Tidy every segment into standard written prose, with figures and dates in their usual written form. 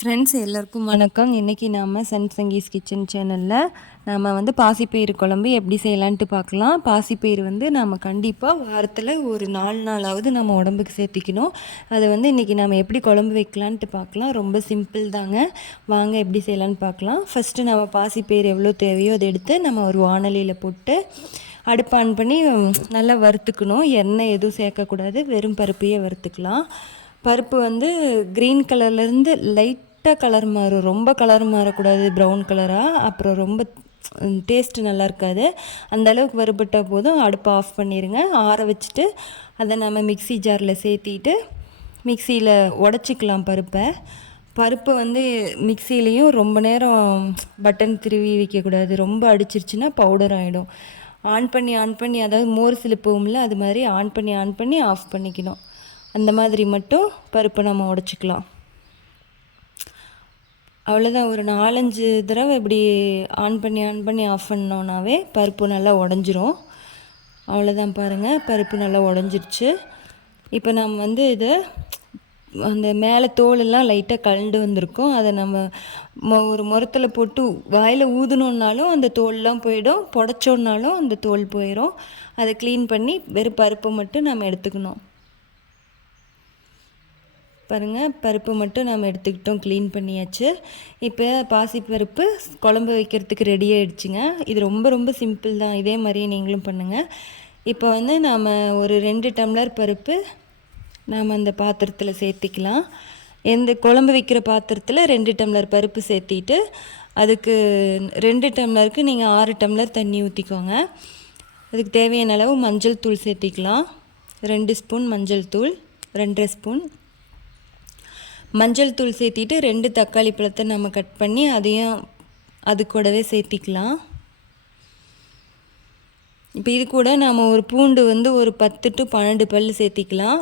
Friends எல்லாருக்கும் வணக்கம். இன்றைக்கி நாம் சன் சங்கீஸ் கிச்சன் சேனலில் நாம் பாசிப்பயிறு குழம்பு எப்படி செய்யலான்ட்டு பார்க்கலாம். பாசிப்பயிறு நாம் கண்டிப்பாக வாரத்தில் ஒரு 4 நாளாவது நம்ம உடம்புக்கு சேர்த்திக்கணும். அதை இன்றைக்கி நாம் எப்படி குழம்பு வைக்கலான்ட்டு பார்க்கலாம். ரொம்ப சிம்பிள் தாங்க. வாங்க எப்படி செய்யலான்னு பார்க்கலாம். ஃபஸ்ட்டு நம்ம பாசிப்பயிறு எவ்வளோ தேவையோ அதை எடுத்து நம்ம ஒரு வாணலியில் போட்டு அடுப்பு ஆன் பண்ணி நல்லா வறுத்துக்கணும். எண்ணெய் எதுவும் சேர்க்கக்கூடாது, வெறும் பருப்பையே வறுத்துக்கலாம். பருப்பு க்ரீன் கலர்லேருந்து லைட்டாக கலர் மாறும். ரொம்ப கலர் மாறக்கூடாது, ப்ரௌன் கலராக, அப்புறம் ரொம்ப டேஸ்ட்டு நல்லா இருக்காது. அந்த அளவுக்கு வறுபட்டால் போதும். அடுப்பை ஆஃப் பண்ணிடுங்க. ஆற வச்சுட்டு அதை நம்ம மிக்ஸி ஜாரில் சேர்த்திட்டு மிக்சியில் உடச்சிக்கலாம் பருப்பை மிக்சிலையும் ரொம்ப நேரம் பட்டன் திருவி வைக்கக்கூடாது. ரொம்ப அடிச்சிருச்சுன்னா பவுடர் ஆகிடும். ஆன் பண்ணி அதாவது மோர் சிலுப்பும்ல, அது மாதிரி ஆன் பண்ணி ஆஃப் பண்ணிக்கணும். அந்த மாதிரி மட்டும் பருப்பை நம்ம உடச்சிக்கலாம். அவ்வளோதான். ஒரு 4-5 தடவை இப்படி ஆன் பண்ணி ஆஃப் பண்ணோன்னாவே பருப்பு நல்லா உடஞ்சிரும். அவ்வளோதான், பாருங்கள், பருப்பு நல்லா உடஞ்சிருச்சு. இப்போ நம்ம இதை அந்த மேலே தோலெல்லாம் லைட்டாக கலண்டு வந்திருக்கும். அதை நம்ம ஒரு முரத்தில் போட்டு வாயில் ஊதுனோன்னாலும் அந்த தோல்லாம் போயிடும், புடச்சோன்னாலும் அந்த தோல் போயிடும். அதை க்ளீன் பண்ணி வெறும் பருப்பை மட்டும் நம்ம எடுத்துக்கணும். பாருங்கள், பருப்பு மட்டும் நம்ம எடுத்துக்கிட்டோம், க்ளீன் பண்ணியாச்சு. இப்போ பாசிப்பருப்பு குழம்பு வைக்கிறதுக்கு ரெடி ஆகிடுச்சுங்க. இது ரொம்ப ரொம்ப சிம்பிள் தான். இதே மாதிரியே நீங்களும் பண்ணுங்கள். இப்போ நாம் ஒரு 2 டம்ளர் பருப்பு நாம் அந்த பாத்திரத்தில் சேர்த்திக்கலாம். எந்த குழம்பு வைக்கிற பாத்திரத்தில் 2 டம்ளர் பருப்பு சேர்த்திட்டு அதுக்கு 2 டம்ளருக்கு நீங்கள் 6 டம்ளர் தண்ணி ஊற்றிக்கோங்க. அதுக்கு தேவையான அளவு மஞ்சள் தூள் சேர்த்திக்கலாம். 2 ஸ்பூன் மஞ்சள் தூள், 2.5 ஸ்பூன் மஞ்சள் தூள் சேர்த்திட்டு 2 தக்காளி பழத்தை நம்ம கட் பண்ணி அதையும் அது கூடவே சேர்த்திக்கலாம். இப்போ இது கூட நாம் ஒரு பூண்டு ஒரு 10 to 12 பல் சேர்த்திக்கலாம்.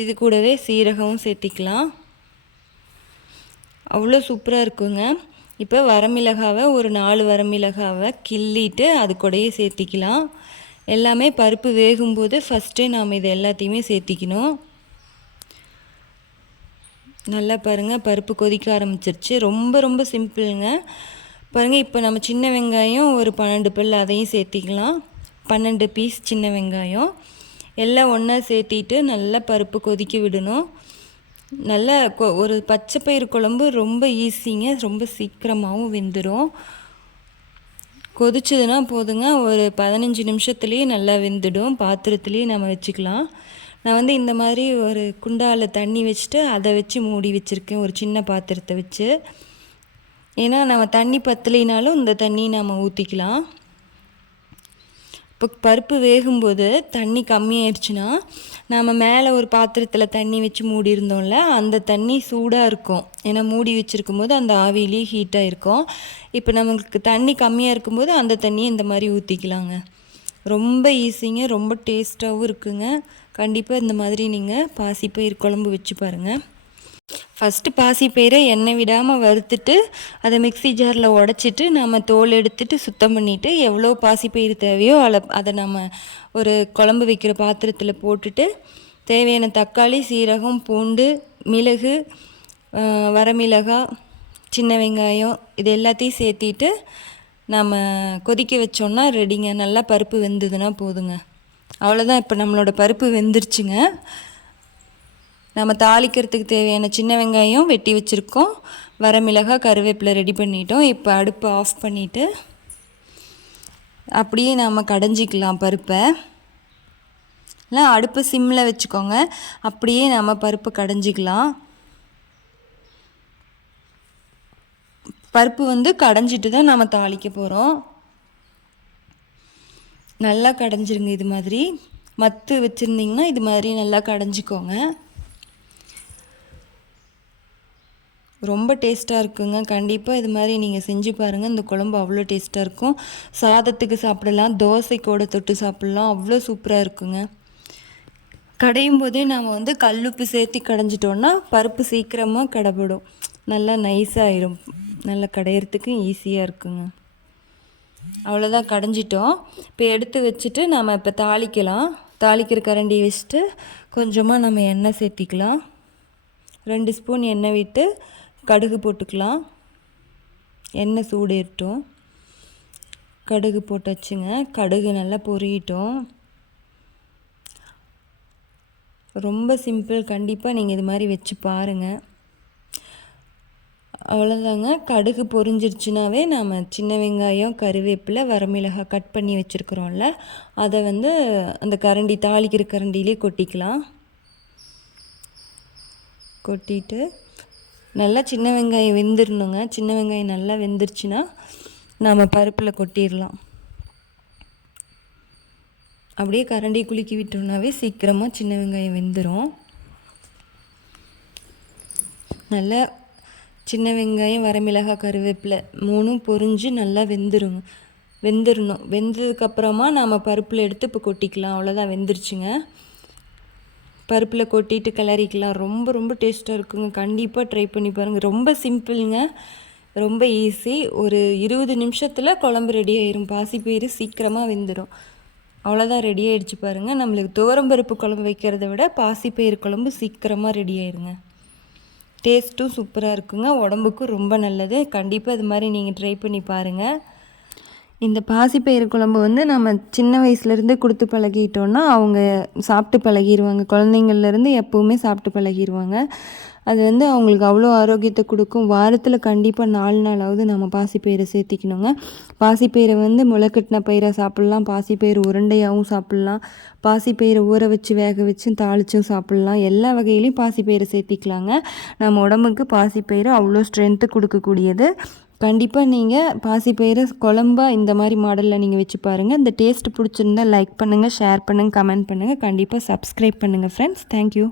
இது கூடவே சீரகமும் சேர்த்திக்கலாம். அவ்வளோ சூப்பராக இருக்குங்க. இப்போ வரமிளகாவை ஒரு 4 வரமிளகாவை கிள்ளிட்டு அது கூடயே சேர்த்திக்கலாம். எல்லாமே பருப்பு வேகும்போது ஃபஸ்ட்டே நாம் இது எல்லாத்தையுமே சேர்த்திக்கணும். நல்லா பாருங்கள், பருப்பு கொதிக்க ஆரம்பிச்சிருச்சு. ரொம்ப ரொம்ப சிம்பிளுங்க. பாருங்கள், இப்போ நம்ம சின்ன வெங்காயம் ஒரு 12 பல் அதையும் சேர்த்திக்கலாம். 12 பீஸ் சின்ன வெங்காயம் எல்லாம் ஒன்றா சேர்த்திட்டு நல்லா பருப்பு கொதிக்க விடணும். நல்லா ஒரு பச்சை பயிறு குழம்பு ரொம்ப ஈஸிங்க, ரொம்ப சீக்கிரமாகவும் வெந்துடும். கொதிச்சதுன்னா போதுங்க, ஒரு 15 நிமிஷத்துலேயே நல்லா வெந்துடும். பாத்திரத்துலேயே நம்ம வச்சுக்கலாம். நான் இந்த மாதிரி ஒரு குண்டாவில் தண்ணி வச்சுட்டு அதை வச்சு மூடி வச்சுருக்கேன், ஒரு சின்ன பாத்திரத்தை வச்சு. ஏன்னா நம்ம தண்ணி பத்தலைனாலும் இந்த தண்ணி நம்ம ஊற்றிக்கலாம். இப்போ பருப்பு வேகும்போது தண்ணி கம்மியாயிடுச்சுன்னா நம்ம மேலே ஒரு பாத்திரத்தில் தண்ணி வச்சு மூடி இருந்தோம்ல, அந்த தண்ணி சூடாக இருக்கும். ஏன்னா மூடி வச்சுருக்கும் போது அந்த ஆவிலேயே ஹீட்டாக இருக்கும். இப்போ நமக்கு தண்ணி கம்மியாக இருக்கும்போது அந்த தண்ணியை இந்த மாதிரி ஊற்றிக்கலாங்க. ரொம்ப ஈஸிங்க, ரொம்ப டேஸ்ட்டாகவும் இருக்குங்க. கண்டிப்பாக இந்த மாதிரி நீங்கள் பாசிப்பயிறு குழம்பு வச்சு பாருங்கள். ஃபஸ்ட்டு பாசிப்பயிரை எண்ணெய் விடாமல் வறுத்துட்டு அதை மிக்ஸி ஜாரில் உடச்சிட்டு நம்ம தோல் எடுத்துட்டு சுத்தம் பண்ணிவிட்டு எவ்வளோ பாசிப்பயிறு தேவையோ அதை நம்ம ஒரு குழம்பு வைக்கிற பாத்திரத்தில் போட்டுட்டு தேவையான தக்காளி, சீரகம், பூண்டு, மிளகு, வரமிளகாய், சின்ன வெங்காயம் இது எல்லாத்தையும் சேர்த்திட்டு நம்ம கொதிக்க வச்சோன்னா ரெடிங்க. நல்லா பருப்பு வெந்ததுன்னா போதுங்க. அவ்வளோதான். இப்போ நம்மளோட பருப்பு வெந்துருச்சுங்க. நம்ம தாளிக்கிறதுக்கு தேவையான சின்ன வெங்காயம் வெட்டி வச்சுருக்கோம், வரமிளகாய், கருவேப்பிலை ரெடி பண்ணிட்டோம். இப்போ அடுப்பை ஆஃப் பண்ணிவிட்டு அப்படியே நம்ம கடைஞ்சிக்கலாம் பருப்பை. இல்லை, அடுப்பு சிம்மில் வச்சுக்கோங்க. அப்படியே நம்ம பருப்பு கடைஞ்சிக்கலாம். பருப்பு கடைஞ்சிட்டு தான் நம்ம தாளிக்க போகிறோம். நல்லா கடைஞ்சிருங்க. இது மாதிரி மத்து வச்சுருந்திங்கன்னா இது மாதிரி நல்லா கடைஞ்சிக்கோங்க. ரொம்ப டேஸ்ட்டாக இருக்குங்க. கண்டிப்பாக இது மாதிரி நீங்கள் செஞ்சு பாருங்கள். இந்த குழம்பு அவ்வளோ டேஸ்ட்டாக இருக்கும். சாதத்துக்கு சாப்பிடலாம், தோசைக்கூட தொட்டு சாப்பிட்லாம். அவ்வளோ சூப்பராக இருக்குங்க. கடையும் போதே நாம் கல்லுப்பு சேர்த்து கடைஞ்சிட்டோன்னா பருப்பு சீக்கிரமாக கடைப்படும், நல்லா நைஸாகிடும். நல்லா கடையிறதுக்கு ஈஸியாக இருக்குங்க. அவ்வளோதான், கடைஞ்சிட்டோம். இப்போ எடுத்து வச்சுட்டு நம்ம இப்போ தாளிக்கலாம். தாளிக்கிற கரண்டி வச்சுட்டு கொஞ்சமாக நம்ம எண்ணெய் சேர்த்திக்கலாம். 2 ஸ்பூன் எண்ணெய் விட்டு கடுகு போட்டுக்கலாம். எண்ணெய் சூடேறட்டும். கடுகு போட்டாச்சுங்க. கடுகு நல்லா பொரியட்டும். ரொம்ப சிம்பிள், கண்டிப்பாக நீங்கள் இது மாதிரி வச்சு பாருங்கள். அவ்வளோதாங்க. கடுகு பொரிஞ்சிருச்சுனாவே நாம் சின்ன வெங்காயம், கருவேப்பிலை, வரமிளகாய் கட் பண்ணி வச்சுருக்குறோம்ல, அதை வந்து அந்த கரண்டி தாளிக்கிற கரண்டிலே கொட்டிக்கலாம். கொட்டிட்டு நல்லா சின்ன வெங்காயம் வெந்துடணுங்க. சின்ன வெங்காயம் நல்லா வெந்துருச்சுன்னா நாம் பருப்பில் கொட்டிடலாம். அப்படியே கரண்டி குலுக்கி விட்டோம்னாவே சீக்கிரமாக சின்ன வெங்காயம் வெந்துடும். நல்லா சின்ன வெங்காயம், வரமிளகாய், கருவேப்பிலை 3ம் பொரிஞ்சு நல்லா வெந்துடணும். வெந்ததுக்கப்புறமா நாம் பருப்பில் எடுத்து இப்போ கொட்டிக்கலாம். அவ்வளோதான், வெந்துருச்சுங்க. பருப்பில் கொட்டிட்டு கிளறிக்கலாம். ரொம்ப ரொம்ப டேஸ்ட்டாக இருக்குங்க. கண்டிப்பாக ட்ரை பண்ணி பாருங்கள். ரொம்ப சிம்பிளுங்க, ரொம்ப ஈஸி. ஒரு 20 நிமிஷத்தில் குழம்பு ரெடி ஆயிரும். பாசிப்பயிறு சீக்கிரமாக வெந்துடும். அவ்வளோதான், ரெடி ஆகிடுச்சு பாருங்கள். நம்மளுக்கு துவரம்பருப்பு குழம்பு வைக்கிறத விட பாசிப்பயிறு குழம்பு சீக்கிரமாக ரெடி ஆயிருங்க. டேஸ்ட்டும் சூப்பராக இருக்குங்க. உடம்புக்கும் ரொம்ப நல்லது. கண்டிப்பாக இது மாதிரி நீங்கள் ட்ரை பண்ணி பாருங்கள். இந்த பாசிப்பயிறு குழம்பு வந்து நம்ம சின்ன வயசுலேருந்தே கொடுத்து பழகிட்டோன்னா அவங்க சாப்பிட்டு பழகிடுவாங்க. குழந்தைங்கள்லேருந்து எப்போவுமே சாப்பிட்டு பழகிடுவாங்க. அது வந்து அவங்களுக்கு அவ்வளோ ஆரோக்கியத்தை கொடுக்கும். வாரத்தில் கண்டிப்பாக 4 நாளாவது நம்ம பாசிப்பயிரை சேர்த்திக்கணுங்க. பாசிப்பயிரை வந்து முளைக்கட்டின பயிரை சாப்பிட்லாம், பாசிப்பயிறு உருண்டையாகவும் சாப்பிட்லாம், பாசிப்பயிரை ஊற வச்சு வேக வச்சும் தாளித்தும் சாப்பிட்லாம். எல்லா வகையிலையும் பாசிப்பயிரை சேர்த்திக்கலாங்க. நம்ம உடம்புக்கு பாசிப்பயிறு அவ்வளோ ஸ்ட்ரென்த்து கொடுக்கக்கூடியது. கண்டிப்பாக நீங்கள் பாசிப்பயிறு குழம்பா இந்த மாதிரி மாடலில் நீங்கள் வச்சு பாருங்கள். இந்த டேஸ்ட் பிடிச்சிருந்தா லைக் பண்ணுங்கள், ஷேர் பண்ணுங்கள், கமெண்ட் பண்ணுங்கள். கண்டிப்பாக சப்ஸ்கிரைப் பண்ணுங்கள் ஃப்ரெண்ட்ஸ். தேங்க்யூ.